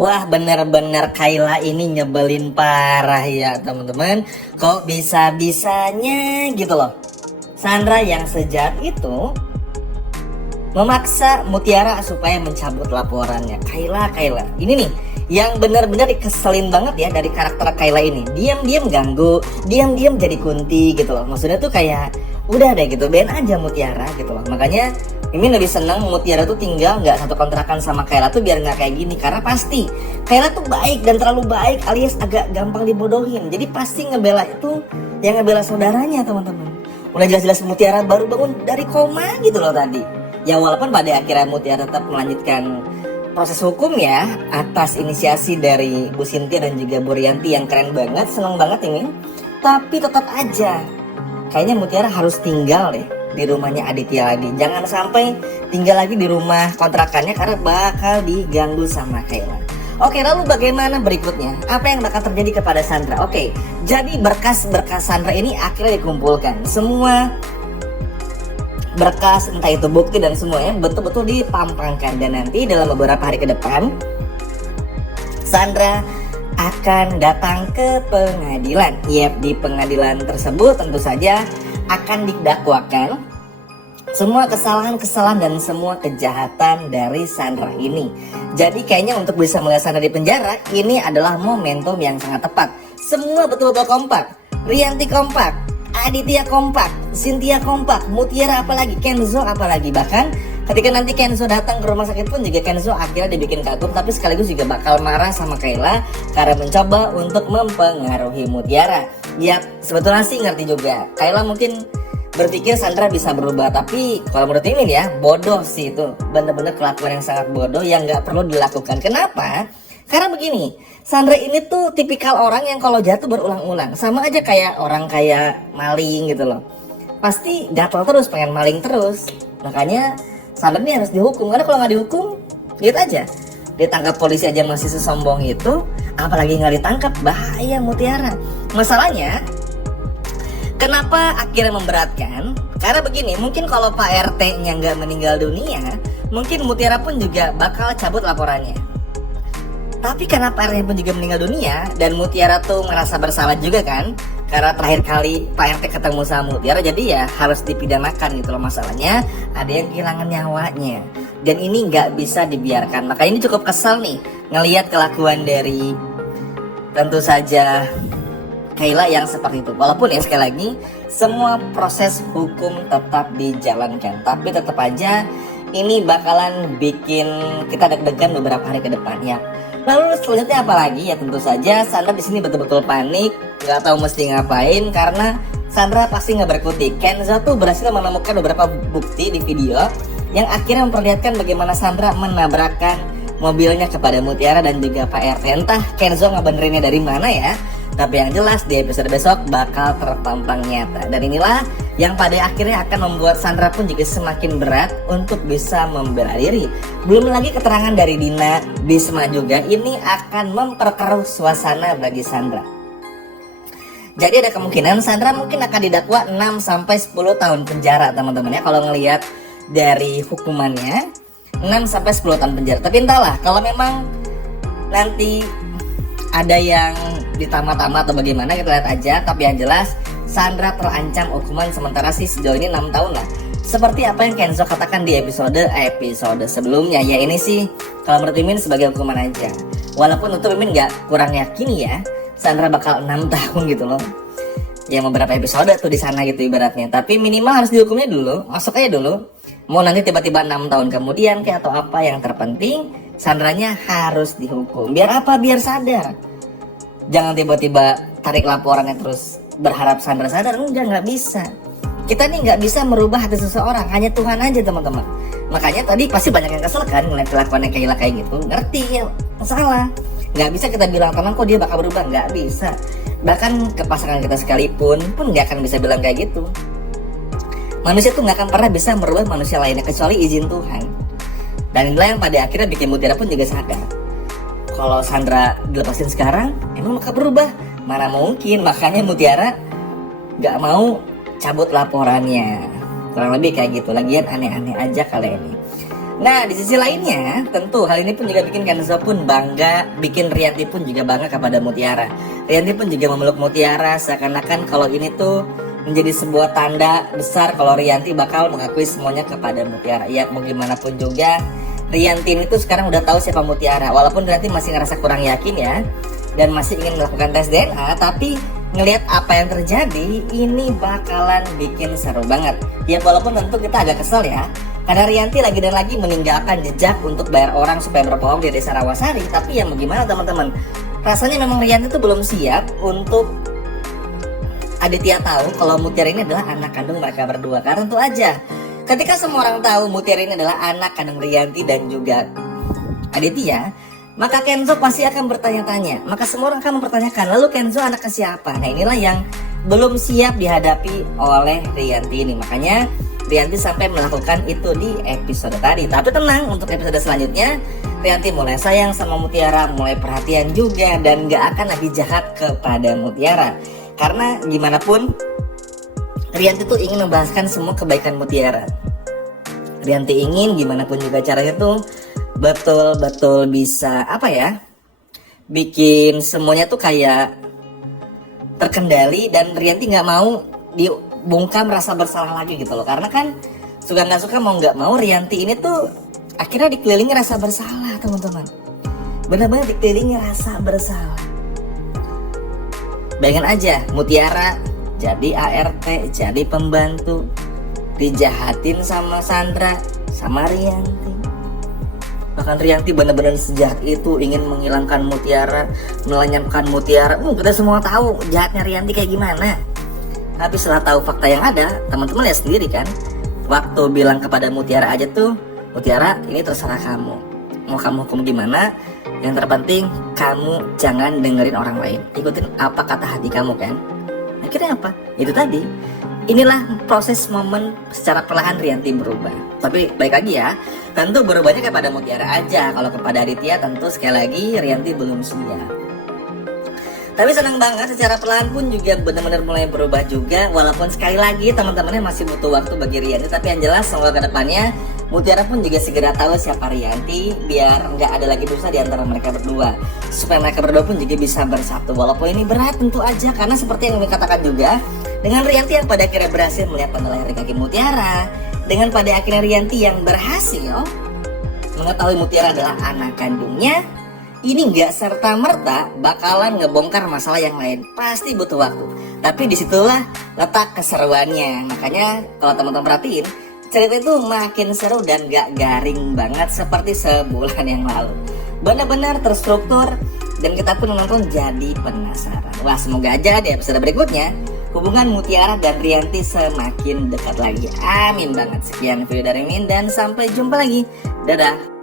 Wah, bener-bener Kayla ini nyebelin parah ya teman-teman. Kok bisa-bisanya gitu loh, Sandra yang sejahat itu memaksa Mutiara supaya mencabut laporannya. Kayla ini nih yang benar-benar dikeselin banget ya dari karakter Kayla ini. Diam-diam ganggu, diam-diam jadi kunti gitu loh. Maksudnya tuh kayak udah deh gitu, ben aja Mutiara gitu loh. Makanya Mimin lebih seneng Mutiara tuh tinggal nggak satu kontrakan sama Kayla tuh biar nggak kayak gini, karena pasti Kayla tuh baik dan terlalu baik alias agak gampang dibodohin. Jadi pasti ngebela itu yang ngebela saudaranya teman-teman. Udah jelas-jelas Mutiara baru bangun dari koma gitu loh tadi. Ya walaupun pada akhirnya Mutiara tetap melanjutkan proses hukum ya atas inisiasi dari Bu Cynthia dan juga Bu Rianti yang keren banget, seneng banget ini. Tapi tetap aja kayaknya Mutiara harus tinggal deh di rumahnya Aditya lagi. Jangan sampai tinggal lagi di rumah kontrakannya karena bakal diganggu sama Kayla. Oke, lalu bagaimana berikutnya? Apa yang bakal terjadi kepada Sandra? Oke, jadi berkas-berkas Sandra ini akhirnya dikumpulkan. Semua berkas, entah itu bukti dan semuanya betul-betul dipampangkan. Dan nanti dalam beberapa hari ke depan Sandra akan datang ke pengadilan. Yep, di pengadilan tersebut tentu saja akan didakwakan semua kesalahan-kesalahan dan semua kejahatan dari Sandra ini. Jadi kayaknya untuk bisa melihat Sandra di penjara, ini adalah momentum yang sangat tepat. Semua betul-betul kompak. Rianti kompak, Aditya kompak, Cynthia kompak, Mutiara apalagi, Kenzo apalagi. Bahkan ketika nanti Kenzo datang ke rumah sakit pun juga Kenzo akhirnya dibikin kagum, tapi sekaligus juga bakal marah sama Kayla karena mencoba untuk mempengaruhi Mutiara. Ya sebetulnya sih ngerti juga, Kayla mungkin berpikir Sandra bisa berubah, tapi kalau menurut Mimin ya bodoh sih itu, bener-bener kelakuan yang sangat bodoh yang nggak perlu dilakukan. Kenapa? Karena begini, Sandra ini tuh tipikal orang yang kalau jatuh berulang-ulang, sama aja kayak orang kayak maling gitu loh, pasti gatel terus, pengen maling terus. Makanya Sandra ini harus dihukum, karena kalau nggak dihukum, lihat aja, ditangkap polisi aja masih sesombong itu, apalagi nggak ditangkap, bahaya Mutiara. Masalahnya kenapa akhirnya memberatkan? Karena begini, mungkin kalau Pak RT-nya nggak meninggal dunia, mungkin Mutiara pun juga bakal cabut laporannya. Tapi karena Pak RT pun juga meninggal dunia dan Mutiara tuh merasa bersalah juga kan, karena terakhir kali Pak RT ketemu sama Mutiara, jadi ya harus dipidanakan gitu loh. Masalahnya ada yang kehilangan nyawanya dan ini nggak bisa dibiarkan. Makanya ini cukup kesal nih ngelihat kelakuan dari tentu saja Kayla yang seperti itu. Walaupun ya sekali lagi semua proses hukum tetap dijalankan, tapi tetap aja ini bakalan bikin kita deg-degan beberapa hari ke depan ya. Lalu selanjutnya apa lagi ya, tentu saja Sandra di sini betul-betul panik, nggak tahu mesti ngapain karena Sandra pasti nggak berkutik. Kenzo tuh berhasil menemukan beberapa bukti di video yang akhirnya memperlihatkan bagaimana Sandra menabrakkan mobilnya kepada Mutiara dan juga Pak RT. Entah Kenzo ngebenerinnya dari mana ya, tapi yang jelas di episode besok bakal terpampang nyata. Dan inilah yang pada akhirnya akan membuat Sandra pun juga semakin berat untuk bisa membela diri. Belum lagi keterangan dari Dina, Bisma juga, ini akan memperkeruh suasana bagi Sandra. Jadi ada kemungkinan Sandra mungkin akan didakwa 6-10 tahun penjara teman-teman ya, kalau ngelihat dari hukumannya 6-10 tahun penjara. Tapi entahlah, kalau memang nanti ada yang ditambah-tambah atau bagaimana, kita lihat aja. Tapi yang jelas Sandra terancam hukuman sementara sih sejauh ini 6 tahun lah. Seperti apa yang Kenzo katakan di episode sebelumnya. Ya ini sih kalau menurut Mimin sebagai hukuman aja. Walaupun untuk Mimin gak kurang yakini ya Sandra bakal 6 tahun gitu loh. Ya beberapa episode tuh di sana gitu ibaratnya. Tapi minimal harus dihukumnya dulu, masuk aja dulu. Mau nanti tiba-tiba 6 tahun kemudian kayak atau apa, yang terpenting Sandranya harus dihukum. Biar apa? Biar sadar. Jangan tiba-tiba tarik laporannya terus berharap Sandra sadar. Enggak, nggak bisa. Kita nih nggak bisa merubah hati seseorang, hanya Tuhan aja teman-teman. Makanya tadi pasti banyak yang kesel kan ngeliat kelakuannya Kayla kayak gitu. Ngerti ya, masalah. Nggak bisa kita bilang tenang kok dia bakal berubah, nggak bisa. Bahkan ke pasangan kita sekalipun pun nggak akan bisa bilang kayak gitu. Manusia tuh nggak akan pernah bisa merubah manusia lainnya kecuali izin Tuhan. Dan inilah yang pada akhirnya bikin Mutiara pun juga sadar, kalau Sandra dilepasin sekarang emang bakal berubah, mana mungkin. Makanya Mutiara nggak mau cabut laporannya, kurang lebih kayak gitu. Lagian aneh-aneh aja kali ini. Nah, di sisi lainnya, tentu hal ini pun juga bikin Kenzo pun bangga, bikin Rianti pun juga bangga kepada Mutiara. Rianti pun juga memeluk Mutiara seakan-akan kalau ini tuh menjadi sebuah tanda besar kalau Rianti bakal mengakui semuanya kepada Mutiara. Ya, mau gimana pun juga, Rianti ini tuh sekarang udah tahu siapa Mutiara. Walaupun Rianti masih ngerasa kurang yakin ya, dan masih ingin melakukan tes DNA, tapi ngelihat apa yang terjadi, ini bakalan bikin seru banget. Ya, walaupun tentu kita agak kesel ya, karena Rianti lagi dan lagi meninggalkan jejak untuk bayar orang supaya berbohong di Desa Rawasari. Tapi ya mau gimana teman-teman, rasanya memang Rianti tuh belum siap untuk Aditya tahu kalau Mutiara ini adalah anak kandung mereka berdua. Karena tentu aja ketika semua orang tahu Mutiara ini adalah anak kandung Rianti dan juga Aditya, maka Kenzo pasti akan bertanya-tanya. Maka semua orang akan mempertanyakan, lalu Kenzo anak ke siapa? Nah, inilah yang belum siap dihadapi oleh Rianti ini. Makanya Rianti sampai melakukan itu di episode tadi. Tapi tenang, untuk episode selanjutnya Rianti mulai sayang sama Mutiara, mulai perhatian juga, dan gak akan lagi jahat kepada Mutiara. Karena gimana pun Rianti tuh ingin membalaskan semua kebaikan Mutiara. Rianti ingin gimana pun juga caranya tuh betul-betul bisa bikin semuanya tuh kayak terkendali, dan Rianti nggak mau dibungkam rasa bersalah lagi gitu loh. Karena kan suka nggak suka mau nggak mau Rianti ini tuh akhirnya dikelilingi rasa bersalah teman-teman. Benar-benar dikelilingi rasa bersalah. Bayangin aja, Mutiara jadi ART, jadi pembantu, dijahatin sama Sandra, sama Rianti. Bahkan Rianti benar-benar sejak itu ingin menghilangkan Mutiara, melenyapkan Mutiara. Kita semua tahu jahatnya Rianti kayak gimana. Tapi setelah tahu fakta yang ada, teman-teman lihat sendiri kan, waktu bilang kepada Mutiara aja tuh, Mutiara ini terserah kamu, mau kamu hukum gimana, yang terpenting kamu jangan dengerin orang lain, ikutin apa kata hati kamu kan. Akhirnya apa? Itu tadi. Inilah proses momen secara perlahan Rianti berubah. Tapi baik lagi ya, tentu berubahnya kepada Mutiara aja. Kalau kepada Aditya tentu sekali lagi Rianti belum siap. Tapi senang banget secara perlahan pun juga benar-benar mulai berubah juga. Walaupun sekali lagi teman-temannya masih butuh waktu bagi Rianti. Tapi yang jelas semoga kedepannya Mutiara pun juga segera tahu siapa Rianti, biar nggak ada lagi dosa di antara mereka berdua. Supaya mereka berdua pun juga bisa bersatu. Walaupun ini berat tentu aja, karena seperti yang kami katakan juga, dengan Rianti yang pada akhirnya berhasil melihat tanda lahir kaki Mutiara, dengan pada akhirnya Rianti yang berhasil mengetahui Mutiara adalah anak kandungnya, ini nggak serta-merta bakalan ngebongkar masalah yang lain. Pasti butuh waktu. Tapi disitulah letak keseruannya. Makanya kalau teman-teman perhatiin, cerita itu makin seru dan gak garing banget seperti sebulan yang lalu. Benar-benar terstruktur dan kita pun menonton jadi penasaran. Wah, semoga aja di episode berikutnya hubungan Mutiara dan Rianti semakin dekat lagi. Amin banget. Sekian video dari Min dan sampai jumpa lagi. Dadah.